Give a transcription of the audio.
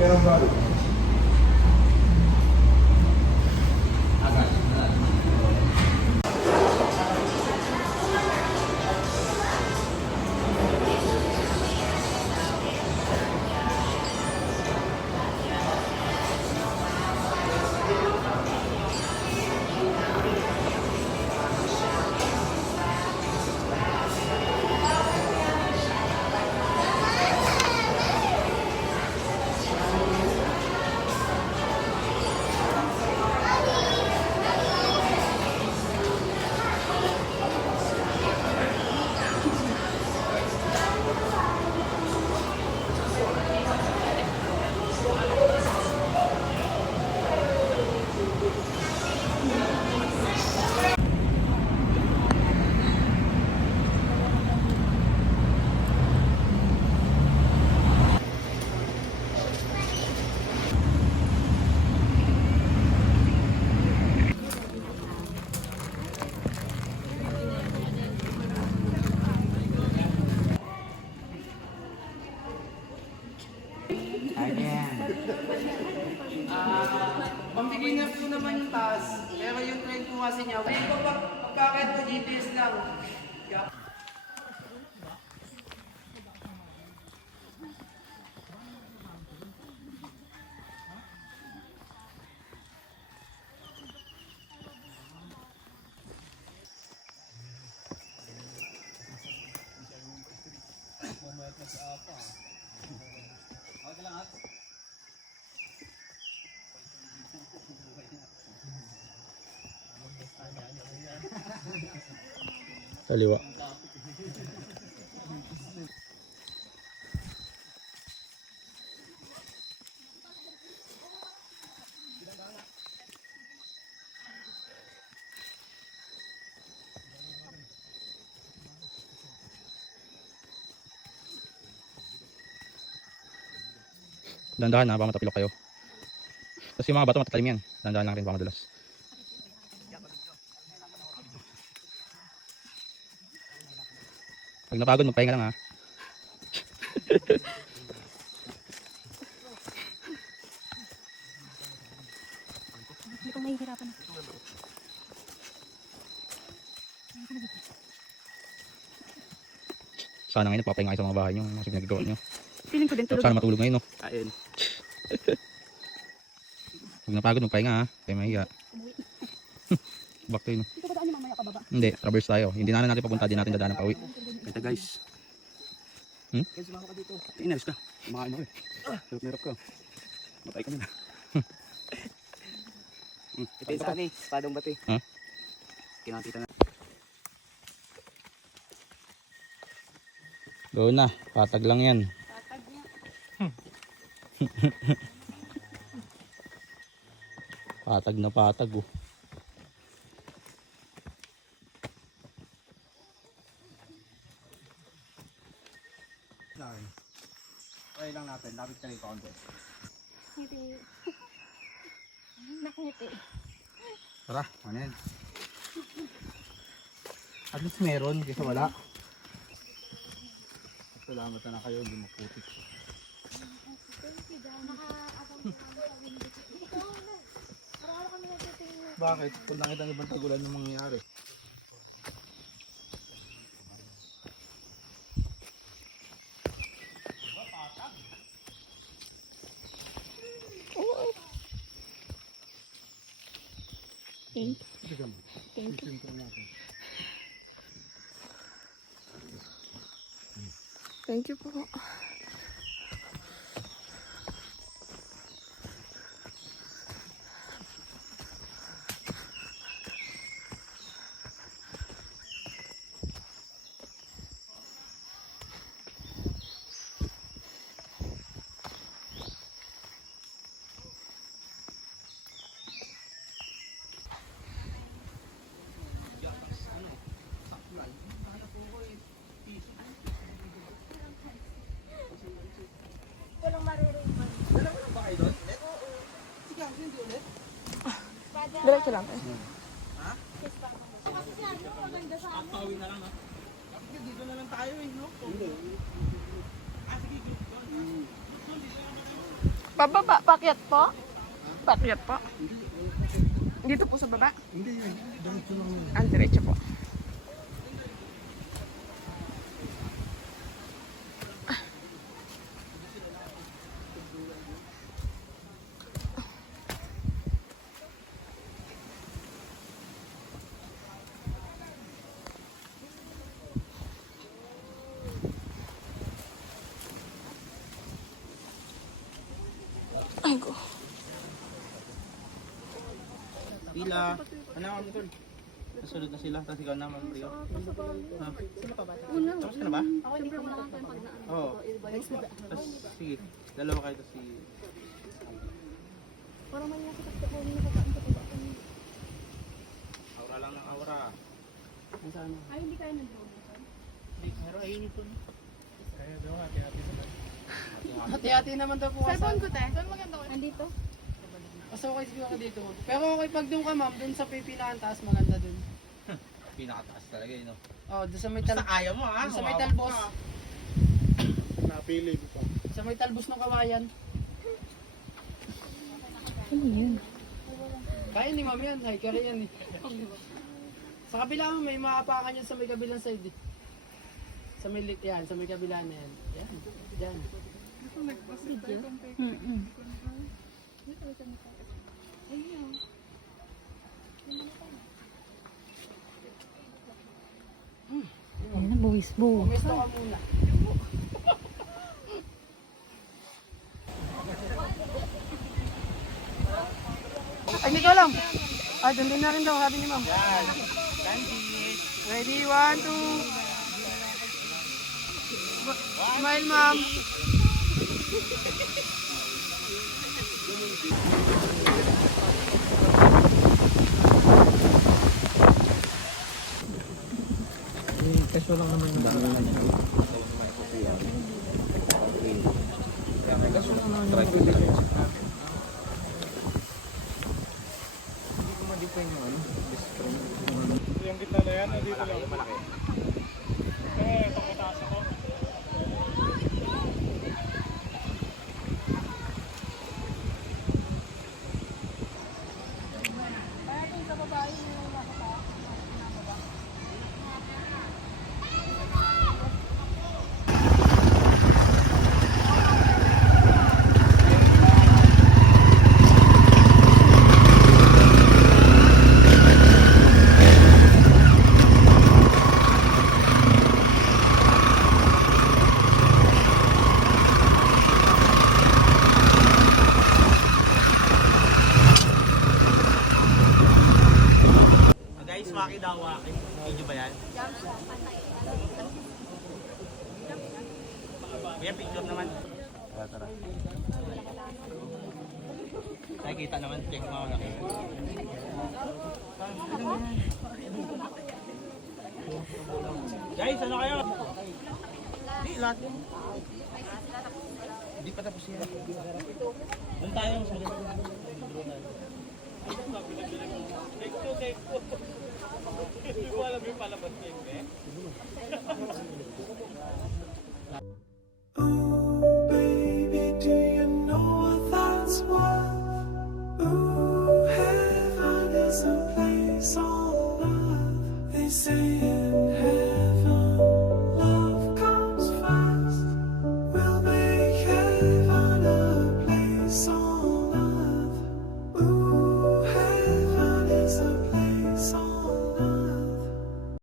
Perang baru. Pambigay na po naman yung taas, pero yung train po kasi niya, pagkakit po GPS lang. Kaliwa. Dandahan na, baka matapilok kayo. Tapos yung mga bato matatalim yan. Dandahan lang rin, baka madulas. Pag napagod, magpahinga lang ha. Hindi ko mahihirapan. Sana ngayon, papahinga kayo sa mga bahay nyo. Kasi pinagagawa nyo. Feeling ko din tulog. Sana matulog ngayon, no? Ayun. Pag napagod, magpahinga ha. Kaya mahiya. Back to yun. Dito ba daan yung mamaya pababa? Hindi, traverse tayo. Hindi na natin papunta, di natin dadaan ng pauwi. Ito guys. Kaya sumama ka dito. Inalis ka. Kumakain ako eh. Hirap ka. Matay ka na. Ito yung sani. Padong bati. Ha? Kinakita na. Doon na, patag lang yan. Tatag niya. Patag na patag oh. Try lang natin. Lapit ka rin konti. Ngiti. Nakangiti. Tara, ano yan? At least meron, kaysa wala. Salamat na kayo, hindi maputik. Bakit? Kung nakita ang ibang tagulan ng mangyayari. Thank you. Thank you po. Walang maririnig. Dalawa lang ba kayo doon? Oo. Sige, hindi ulit. Diretso lang. Ha? Kasi ano, maganda sa amin. Pawi na lang ha. Kasi dito na lang tayo eh, no? Hindi. Ah, sige, doon. Doon, dito lang tayo. Pababa, pakyat po? Pakyat po? Dito po sa baba? Hindi yun. Diretso lang yun. Ang diretso po. Ay ko. Pila. Ano ang tol? Nasunod na sila. Tapos ikaw naman, Brio. Ha? Tapos ka na ba? Ako hindi ko muna kayo pag naan. Oo. Tapos, sige. Dalawa kayo. Tapos si... Parang may nakita ko kung nakakaan sa baba. Aura lang ng aura. Ay, hindi kayo nandun. Pero ayun yung tol. Hati-hati naman daw po Cellphone kasi. ko, te. Saan maganda ko? Nandito? Mas okay siguro ako dito. Pero okay pag doon ka ma'am, doon sa pinakaantaas maganda doon. Pinakataas talaga yun. No? Oh, doon sa may Basta ayaw mo ha. doon sa may Humawak talbos. ka. Napili mo pa. Sa may talbos ng kawayan. Ano yun? Kaya ni ma'am yan, hiker yan eh. Sa kabila mo, may maapakan yan sa may kabilang side eh. Sa may yan, sa may kabila na yan. Yan, yan. Ayun na, buwis buwis. Pumesto ka muna. Ay, hindi ko alam. Ay, doon din na rin daw, sabi ni ma'am. Ready, 1, 2. Smile, ma'am. Yung gitna na yan, dito lang. Pagkataas ako. Guys, waki daw waki. Video ba yan? Kuya, picture naman. Tara, tara. Nakikita naman. Check mo ako nakikita. Guys, ano kayo? Hindi, lahat yun. Hindi pa tapos yan. Doon tayo mas maganda. Hindi ko alam yung palabas niya.